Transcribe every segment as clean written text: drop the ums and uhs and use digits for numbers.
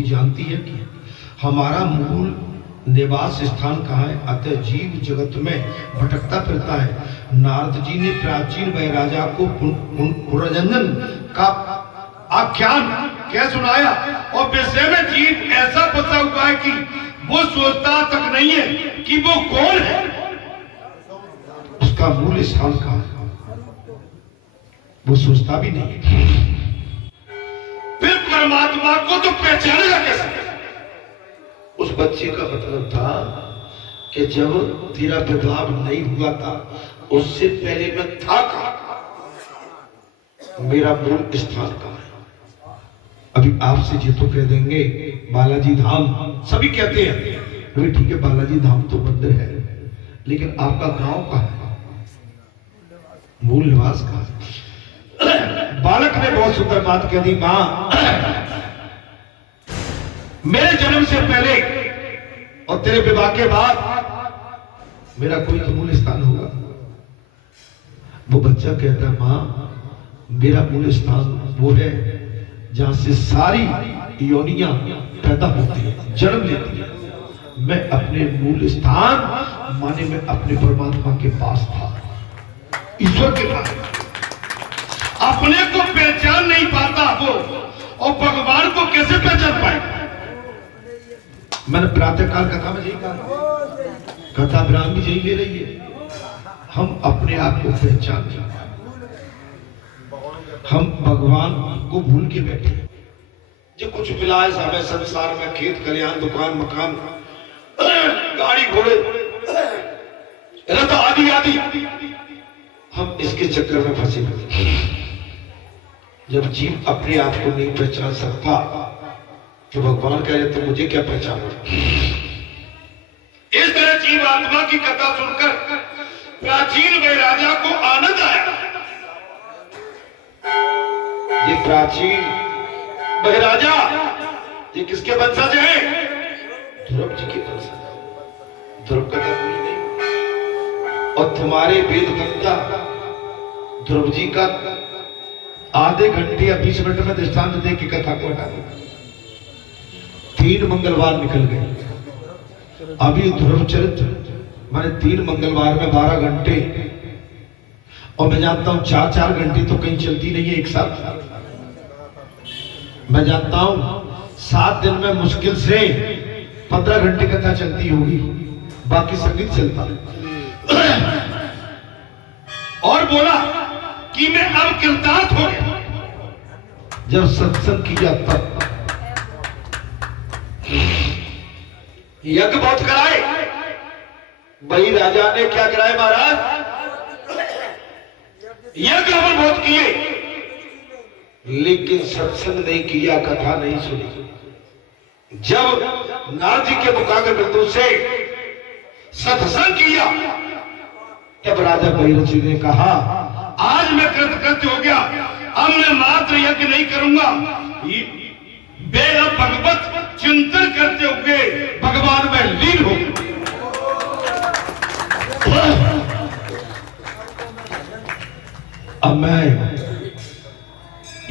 भी जानती है कि हमारा मूल निवास स्थान कहाँ है, अतः जीव जगत में भटकता फिरता है। नारद जी ने प्राचीन वैराजा को पुनर्जन्म का आख्यान क्या सुनाया, और विषय में जीव ऐसा फंसा हुआ है कि वो सोचता तक नहीं है कि वो कौन है, उसका मूल स्थान कहाँ है, वो सोचता भी नहीं है। फिर परमात्मा को तो पहचानेगा कैसे? उस बच्चे का मतलब था कि जब तेरा विवाह नहीं हुआ था उससे पहले मैं था कहाँ, मेरा मूल स्थान कहाँ है। अभी आपसे जी तो कह देंगे बालाजी धाम, सभी कहते हैं अभी ठीक है बालाजी धाम तो मंदिर है, लेकिन आपका गांव कहाँ है, मूल निवास कहाँ है? बालक ने बहुत सुंदर बात कह दी, मां मेरे जन्म से पहले और तेरे विवाह के बाद मेरा कोई तो मूल स्थान होगा। वो बच्चा कहता है मां मेरा मूल स्थान वो है जहां से सारी योनियां पैदा होती है, जन्म लेती है। मैं अपने मूल स्थान माने मैं अपने परमात्मा के पास था, ईश्वर के पास। अपने को पहचान नहीं पाता वो, और भगवान को कैसे पहचान पाएगा? मैंने प्रातःकाल कथा में यही कहा, कथा ब्राह्मण भी यही ले रही है, हम अपने आप को पहचान नहीं, हम भगवान को भूल के बैठे। जो कुछ मिला है हमें संसार में, खेत खलिहान दुकान मकान गाड़ी घोड़े रथ आदि आदि, हम इसके चक्कर में फंसे हुए। जब जीव अपने आप को नहीं पहचान सकता तो भगवान कह रहे तो मुझे क्या पहचानो। इस तरह जीव आत्मा की कथा सुनकर प्राचीन वैराजा को आनंद आया। ये प्राचीन वैराजा ये किसके वंशज है? ध्रुव जी के वंशज। ध्रुव का कोई नहीं, और तुम्हारे वेद वक्ता ध्रुव जी का आधे घंटे या 20 मिनट में दृष्टांत दे की कथा को हटा दो। 3 मंगलवार निकल गए, अभी ध्रुव चरित्र माने 3 मंगलवार में 12 घंटे, और मैं जानता हूं 4-4 घंटे तो कहीं चलती नहीं है एक साथ। मैं जानता हूं 7 दिन में मुश्किल से 15 घंटे कथा चलती होगी, बाकी संगीत चलता है। और बोला कि मैं अब कृतार्थ हो गया। जब सत्संग किया तब यज्ञ बहुत कराए, वही राजा ने क्या कराए महाराज? यज्ञ हवन बहुत किए, लेकिन सत्संग नहीं किया, कथा नहीं सुनी। जब नारद जी के मुखाग्र बिंदु से सत्संग किया तब राजा भैरव जी ने कहा आज मैं कृतकृत्य हो गया, अब मैं मात्र यज्ञ नहीं करूंगा, मैं भगवत चिंतन करते हुए भगवान में लीन हो। अब मैं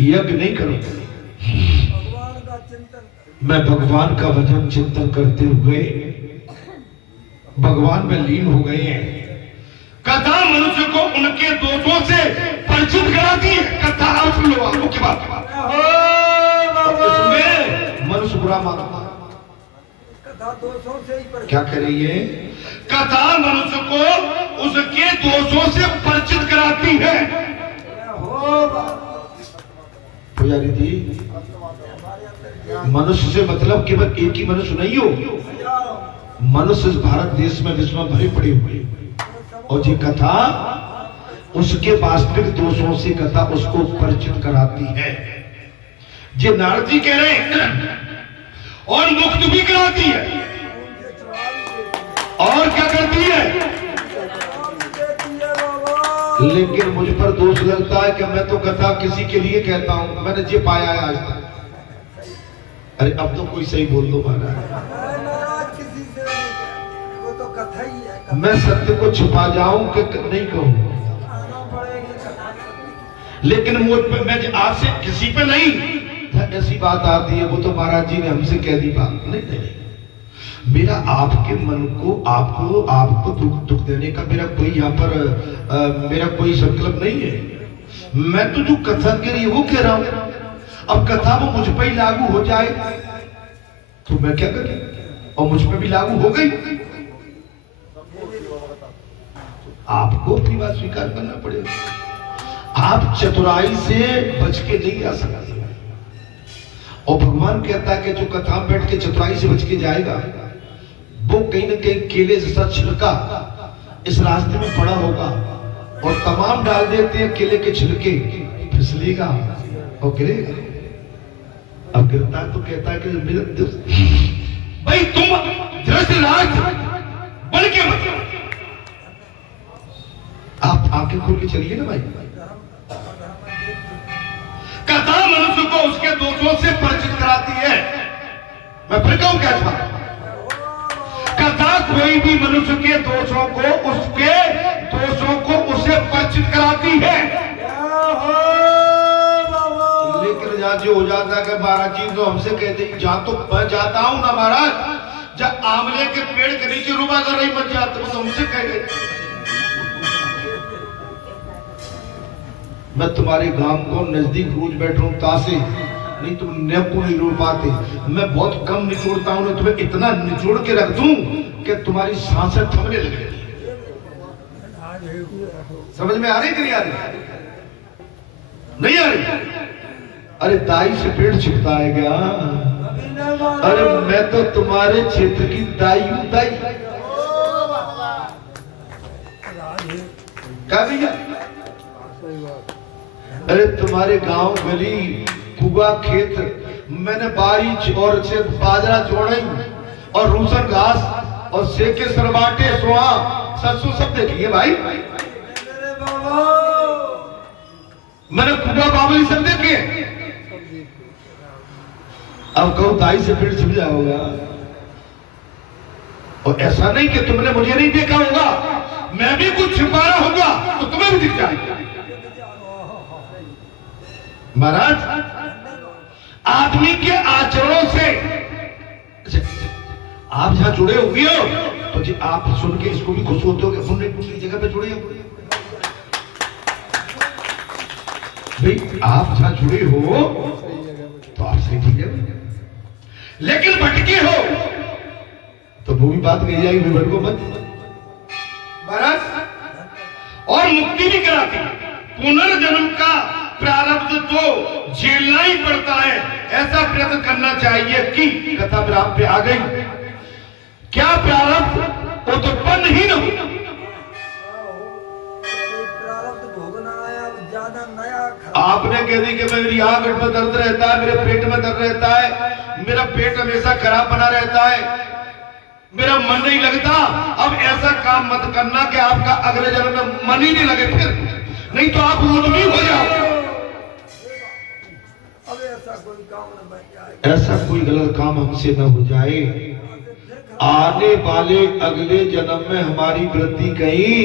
यज्ञ नहीं करूंगा, मैं भगवान का भजन चिंतन करते हुए भगवान में लीन हो गए हैं। कथा मनुष्य को उनके दोषों से परिचित कराती है। कथा आप सुन लो, मुख्य बात इसमें मनुष्य बुरा मानता है, कथा दोषों से ही क्या कह रही है? कथा मनुष्य को उसके दोषों से परिचित कराती है। पुजारी जी, मनुष्य से मतलब केवल एक ही मनुष्य नहीं हो, मनुष्य इस भारत देश में विश्व में भरे पड़े हुए, और ये कथा उसके वास्तविक दोषों से कथा उसको परिचित कराती है। ये नारद जी कह रहे हैं, और मुक्त भी कराती है, और क्या करती है? लेकिन मुझ पर दोष लगता है कि मैं तो कथा किसी के लिए कहता हूं, मैंने ये पाया है आज तक। अरे अब तो कोई सही बोल दो महाराज, मैं सत्य को छुपा जाऊं कि नहीं कहूं, लेकिन मुझ पे मैं आज से किसी पे नहीं, ऐसी बात आती है, वो तो महाराज जी ने हमसे कह दी बात। नहीं नहीं, मेरा आपके मन को आपको दुख देने का मेरा कोई यहाँ पर मेरा कोई संकल्प नहीं है। मैं तो जो कथा कह रही है वो कह रहा हूं। अब कथा वो मुझ पर ही लागू हो जाए तो मैं क्या करूं, और मुझ पर भी लागू हो गई, आपको अपनी बात स्वीकार करना पड़ेगा। आप चतुराई से बच के नहीं आ सकते। और भगवान कहता है कि जो कथा बैठ के चतुराई से बच के जाएगा वो कहीं ना कहीं केले जैसा छिलका इस रास्ते में पड़ा होगा, और तमाम डाल देते हैं केले के छिलके, फिसलेगा और गिरेगा। अब गिरता है तो कहता है कि मेरे भाई तुम धृतराज बन के मत, आप आंखें खोल के चलिए ना भाई। कथा मनुष्य को उसके दोषों से परिचित कराती है। मैं फिर कहूं क्या बात, कथा कोई भी मनुष्य के दोषों को उसे परिचित कराती है। लेकिन जहां जो हो जाता है कि महाराज जी तो हमसे कहते हैं, जहां तो मैं जाता हूं ना महाराज, जब आंवले के पेड़ के नीचे रुबा कर रही मत जाते तो हमसे कह गए, मैं तुम्हारे गांव को नजदीक रोज बैठ रहा हूं तासे, नहीं तुम नेपो नहीं रोड पाते। मैं बहुत कम निचोड़ता हूं, तुम्हें इतना निचोड़ के रख दूं कि तुम्हारी सांसें थमने लगे। समझ में आ रही कि नहीं आ रही? नहीं आ रही? अरे दाई से पेड़ छिपता है क्या? अरे मैं तो तुम्हारे क्षेत्र की दाई हूं, दाई। क्या भैया? अरे तुम्हारे गांव गली कुआ खेत मैंने बारिश और से बाजरा जोड़ई और रूसन घास और सेके सरबाटे सोहा सरसों सब देखिए भाई। मैंने कुआ बाबली सब देखे। अब कहूं दाई से पेड़ छिप जाओगा, और ऐसा नहीं कि तुमने मुझे नहीं देखा होगा, मैं भी कुछ छिपा रहा होगा तो तुम्हें भी दिख जाएगा। महाराज आदमी के आचरणों से आप जहां जुड़े हुए हो तो जी आप सुन के इसको भी खुश होते हो कि हमने दूसरी जगह पे जुड़े हो। भाई आप जहां जुड़े हो तो आप सही ठीक है, लेकिन भटके हो तो वो भी बात कही जाएगी, भटको मत महाराज। और मुक्ति भी कराती, पुनर्जन्म का प्रारब्ध तो झेलना ही पड़ता है। ऐसा प्रयत्न करना चाहिए कि कथा विराम पे आ गई, क्या प्रारब्ध उत्पन्न ही न हो। आपने कह दी कि मेरी आंख में दर्द रहता है, मेरे पेट में दर्द रहता है, मेरा पेट हमेशा खराब बना रहता है, मेरा मन नहीं लगता। अब ऐसा काम मत करना कि आपका अगले जन्म में मन ही नहीं लगे, फिर नहीं तो आप उद्यमी हो जाओ। ऐसा कोई गलत काम हमसे न हो जाए, आने वाले अगले जन्म में हमारी वृत्ति कहीं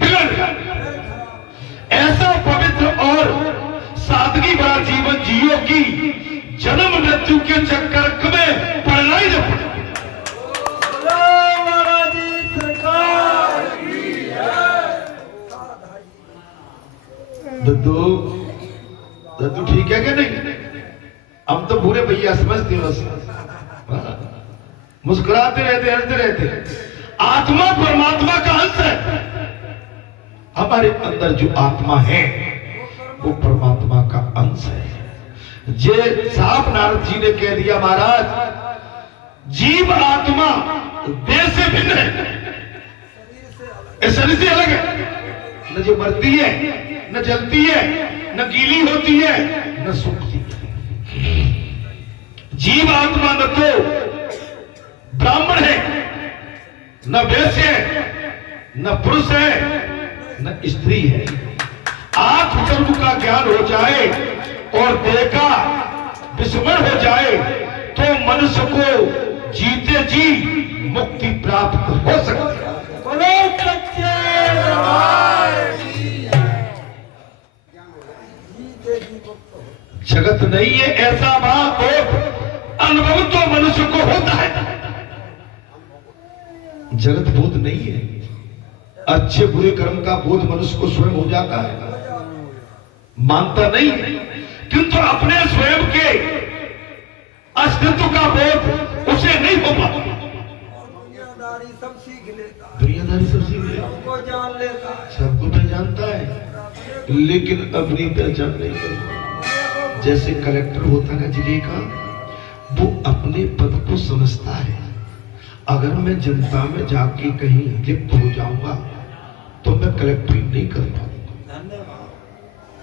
बिगड़ जाए। ऐसा पवित्र और सादगी भरा जीवन जियो की जन्म मृत्यु के चक्कर में पड़ना ही न पड़े। दद्दू ठीक है कि नहीं? हम तो बुरे भैया समझते हैं, बस मुस्कुराते रहते, हंसते रहते। आत्मा परमात्मा का अंश है। हमारे अंदर जो आत्मा है वो परमात्मा का अंश है। जे साफ नारद जी ने कह दिया, महाराज जीव आत्मा देह से भिन्न है, इस शरीर से अलग है। न जो मरती है, न जलती है, न गीली होती है, न सूखती है। जीव आत्मा न तो ब्राह्मण है, न वैश्य है, न पुरुष है, न स्त्री है। आत्मतत्व का ज्ञान हो जाए और देह का विस्मरण हो जाए तो मनुष्य को जीते जी मुक्ति प्राप्त हो सकती है। जगत नहीं है ऐसा महाबोध अनुभव तो मनुष्य को होता है। जगत बोध नहीं है, अच्छे बुरे कर्म का बोध मनुष्य को स्वयं हो जाता है, मानता नहीं है, किंतु अपने स्वयं के अस्तित्व का बोध उसे नहीं हो पाता। दुनियादारी सब सीख लेता है, सबको जान लेता है, सबको पहचानता है, लेकिन अपनी पहचान नहीं करता। जैसे कलेक्टर होता है जिले का, वो अपने पद को समझता है। अगर मैं जनता में जाके कहीं लिप्त हो जाऊंगा तो मैं कलेक्टरी नहीं कर पाऊंगा,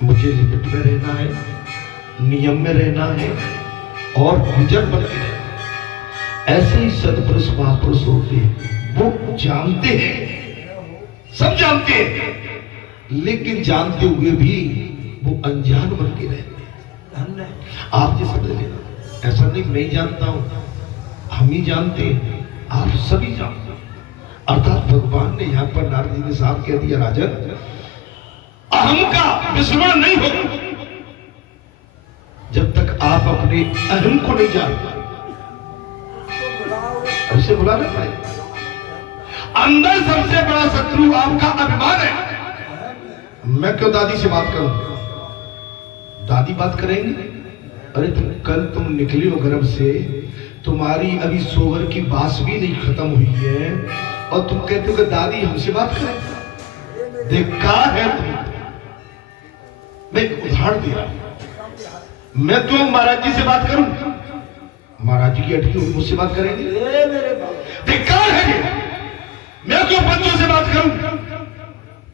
मुझे लिमिट में रहना है, नियम में रहना है और गुजर बन के रहना। ऐसे ही सत्पुरुष महापुरुष होते हैं, वो जानते हैं, सब जानते हैं, लेकिन जानते हुए भी वो अनजान बन के रहते हैं। आप ये समझ लेना, ऐसा नहीं मैं ही जानता हूं, हम ही जानते हैं, आप सभी जानते हैं। अर्थात भगवान ने यहां पर नारद जी ने साफ कह दिया, राजन अहम का विस्मरण नहीं होगा जब तक आप अपने अहम को नहीं जानते। उसे बुलाना पड़ेगा। अंदर सबसे बड़ा शत्रु आपका अभिमान है। मैं क्यों दादी से बात करूं? दादी बात करेंगे? अरे तुम निकली हो गर्भ से, तुम्हारी अभी सोवर की बास भी नहीं खत्म हुई है और तुम कहते हो कि दादी हमसे बात करें। धिक्कार है तुम। मैं एक उदाहरण दे रहा हूं, मैं तो महाराज जी से बात करूं, महाराज जी की अटकी हुई मुझसे बात करेंगे? धिक्कार है। मैं क्यों पंचों से बात करूं?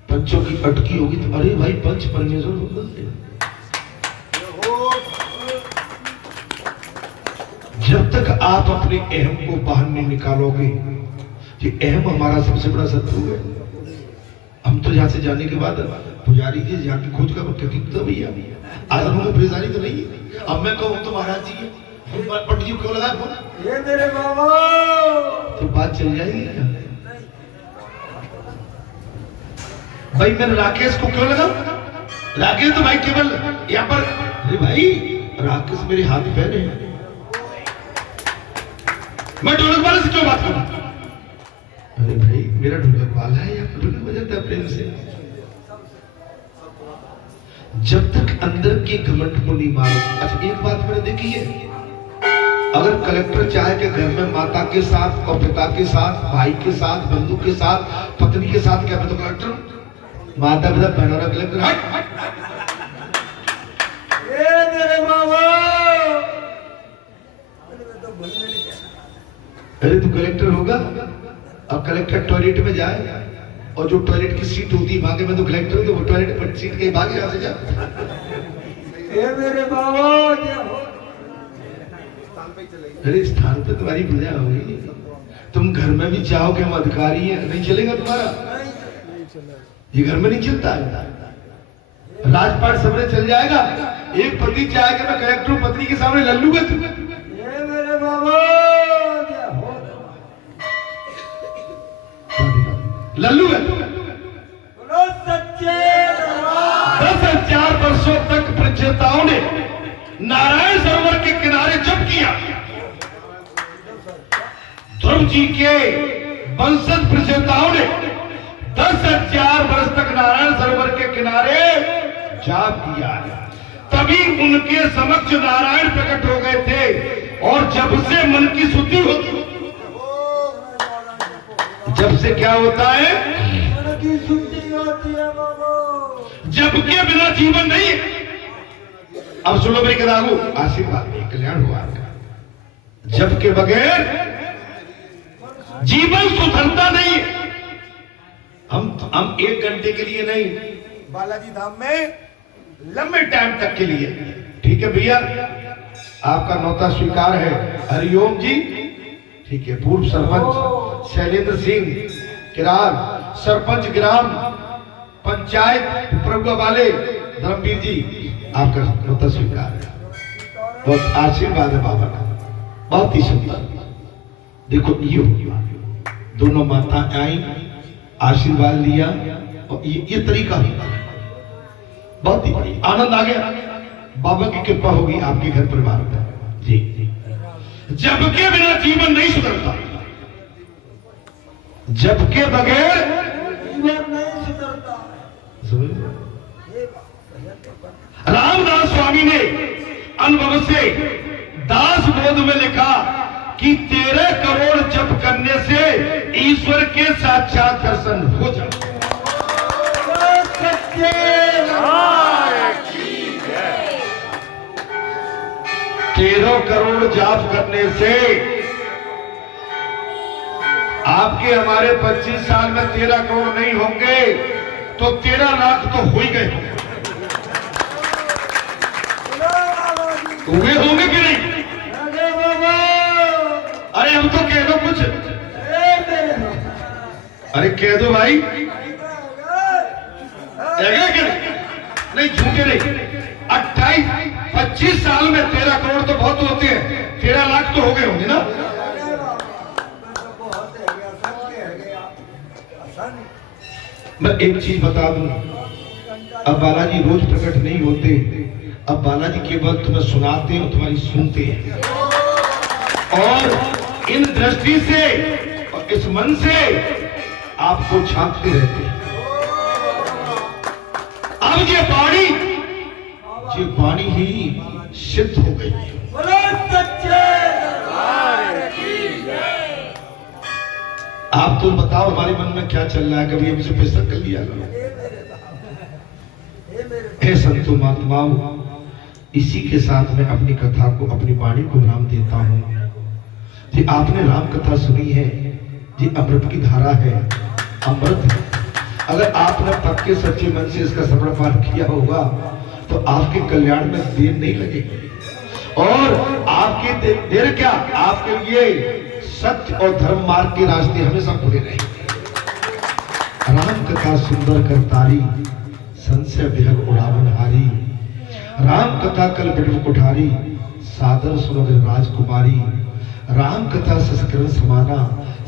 पंचों की अटकी होगी तो अरे भाई पंच परमेश्वर होगा। जब तक आप अपने अहम को बाहर नहीं निकालोगे, कि अहम हमारा सबसे बड़ा शत्रु है। हम तो यहां से जाने के बाद पुजारी जी यहाँ की खोज कर भैया आज हम लोग परेशानी तो नहीं है। अब मैं कहूँ तो महाराज जी पट्टी क्यों लगा फोन, ये मेरे बाबा, तो बात चल जाएगी। भाई मैंने राकेश को क्यों लगा? राकेश तो भाई केवल यहाँ पर, अरे भाई राकेश मेरे हाथ में पहने हैं, मैं ढोलक वाले से क्यों बात करूं? अरे भाई मेरा ढोलक वाला है, या ढोलक बजाता है प्रेम से। जब तक अंदर के घमंड को नहीं मारो। अच्छा एक बात मैंने देखी है, अगर कलेक्टर चाहे कि घर में माता के साथ और पिता के साथ, भाई के साथ, बंधु के साथ, पत्नी के साथ, क्या मैं तो कलेक्टर, माता पिता बहनों का कलेक्टर, हट ये मेरे बाबा, अरे तू कलेक्टर होगा। अब कलेक्टर टॉयलेट में जाए और जो टॉयलेट की सीट होती है भागे, मैं तो कलेक्टर हूं तो वो टॉयलेट पर सीट के भागे यहां से जा। ए मेरे बाबा, अरे स्थान पे तुम्हारी पूजा होगी, तुम घर में भी चाहो कि हम अधिकारी हैं, नहीं चलेगा तुम्हारा, ये घर में नहीं चलता है। राजपाट सबने चल जाएगा, एक पति चाहे कि मैं कलेक्टर हूं, पत्नी के सामने लल्लू गए तुम। ये मेरे बाबा लल्लू है। 10,000 वर्षों तक प्रचेताओं ने नारायण सरोवर के किनारे जप किया। ध्रुव जी के वंशज प्रचेताओं ने 10,000 वर्ष तक नारायण सरोवर के किनारे जाप किया। तभी उनके समक्ष नारायण प्रकट हो गए थे। और जब से मन की शुद्धि होती, जब से क्या होता है? मन की शुद्धि होती है बाबा। जब के बिना जीवन नहीं है। अब सुनो मेरी कदागू, आशीर्वाद नहीं, कल्याण हुआ आपका। जब के बगैर जीवन सुधरता नहीं है। हम 1 घंटे के लिए नहीं, बालाजी धाम में लंबे टाइम तक के लिए। ठीक है भैया, आपका नौता स्वीकार है। हरिओम जी, ठीक है। पूर्व सरपंच शैलेंद्र सिंह किरार, सरपंच ग्राम पंचायत प्रभु वाले धर्मवीर जी, आपका नौता स्वीकार है। बहुत आशीर्वाद है बाबा का, बहुत ही सुंदर। देखो ये दोनों माता आई, आशीर्वाद लिया, और ये तरीका ही बहुत ही बड़ी आनंद आ गया। बाबा की कृपा होगी आपके घर परिवार पर जी। जब के बिना जीवन नहीं सुधरता, जब के बगैर जीवन नहीं सुधरता। रामदास स्वामी ने अनुभव से दास बोध में लिखा कि 13 करोड़ जप करने से ईश्वर के साक्षात दर्शन हो जाए। 13 करोड़ जाप करने से आपके हमारे 25 साल में 13 करोड़ नहीं होंगे तो 13 लाख तो हो ही गए होंगे। हुए होंगे कि नहीं? अरे हम तो कह दो कुछ, अरे कह दो भाई, नहीं झूठे नहीं। 25 साल में 13 करोड़ तो बहुत होते हैं, 13 लाख तो हो गए होंगे ना। मैं एक चीज बता दूं, अब बालाजी रोज प्रकट नहीं होते, अब बालाजी केवल तुम्हें सुनाते हैं, तुम्हारी सुनते हैं। और इन दृष्टि से और इस मन से आपको झांकते रहते हैं। अब ये वाणी ही सिद्ध हो गई है। आप तो बताओ हमारे मन में क्या चल रहा है, कभी हमसे फैसला कर लिया करो। हे संतो महात्माओं, इसी के साथ मैं अपनी कथा को, अपनी वाणी को नाम देता हूं। जी आपने राम कथा सुनी है, जी अमृत की धारा है, अमृत है। अगर आपने पक्के सच्चे मन से इसका श्रवण पाठ किया होगा तो आपके कल्याण में देर नहीं लगेगी। और आपकी देर क्या, आपके लिए सत्य और धर्म मार्ग के रास्ते हमेशा खुले रहेंगे। राम कथा सुंदर करतारी, संशय विहग उड़ावन हारी। राम कथा कल बिटव कुठारी, सादर सुनो राजकुमारी। राम कथा संस्करण समाना,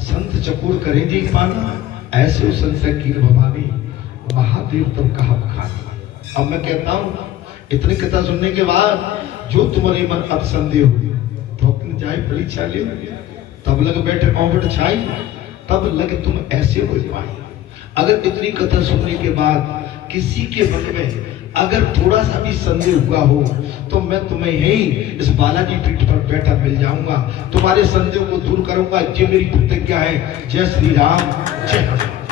संत चकोर करे जी पाना। ऐसे संशय कीर भवानी, महादेव तब कहा बखानी। अब मैं कहता हूं, इतनी कथा सुनने के बाद जो तुम्हारे मन अब संदेह हो, ठोकने जाए परीक्षा ले, तब लग बैठे औंठ छाई, तब लगे तुम ऐसे हो पाए। अगर इतनी कथा सुनने के बाद किसी के मन में अगर थोड़ा सा भी संदेह हुआ हो तो मैं तुम्हें ही इस बालाजी पीठ पर बैठा मिल जाऊंगा, तुम्हारे संदेह को दूर करूंगा। ये मेरी प्रतिज्ञा है। जय श्री राम, जय हनुमान।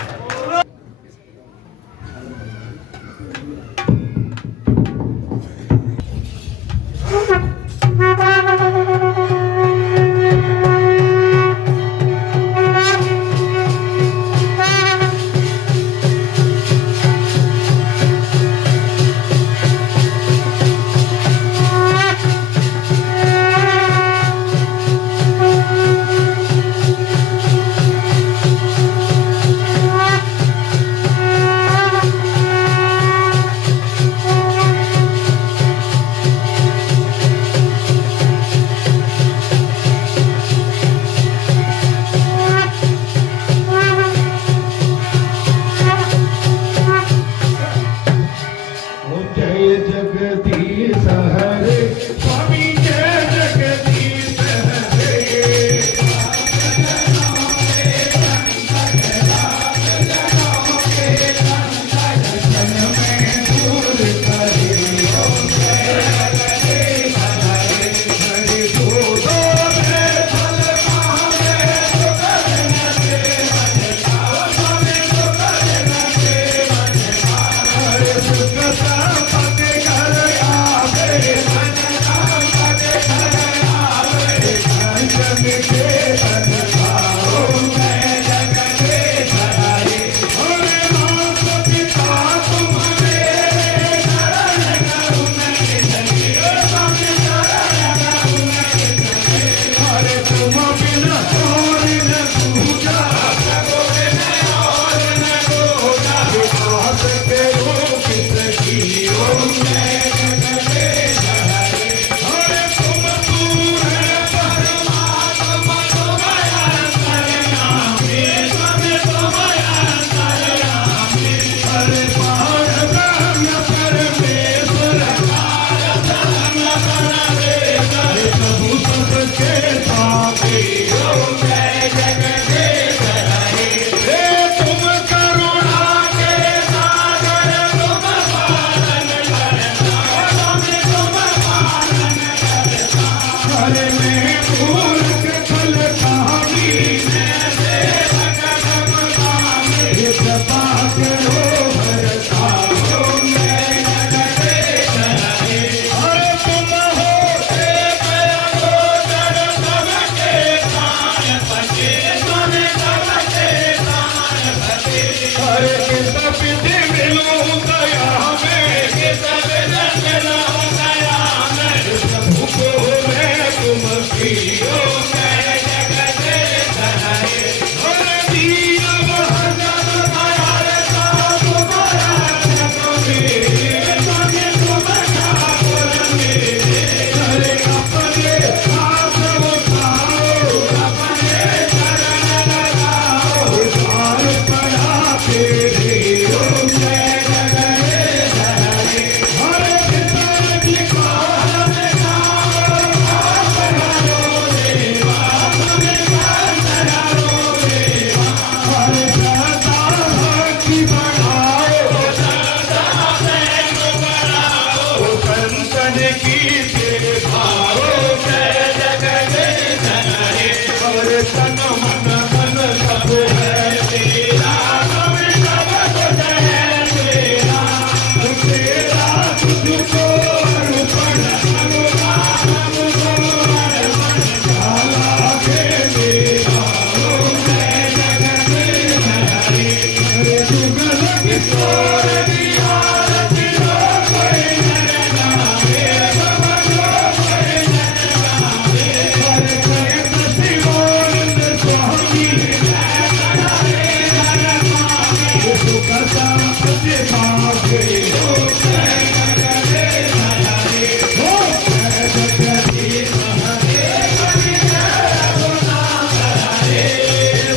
तन मन धन सब है तेरा, सब कुछ है तेरा, तेरा तुझको अर्पण अनुराग को अर्पण डाला के मेरा, ओ जय जगत हरे हरे जुगल किशोर दिया रतिया कोई नर नामे, समझो कोई नर नामे, हरे कृष्ण शिवानंद स्वामी जय हरे हर नामे, सुख संपत्ति पावे ओ जय जगदीश हरे, ओ जय जगदीश हरे, हरि जय रघुनाथ हरे,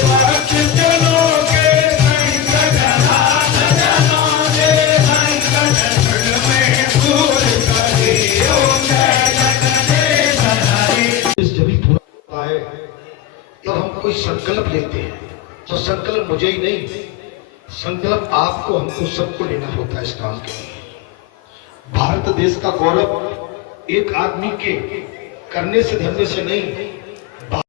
भक्त जनों के संकट हाथ जनों के संकट क्षण में दूर करे, ओ जय जगदीश हरे। जब भी पूरा होता है तो हम कोई संकल्प लेते हैं, तो संकल्प मुझे ही नहीं, संकल्प आपको हमको सबको लेना होता है इस काम के लिए। भारत देश का गौरव एक आदमी के करने से धरने से नहीं,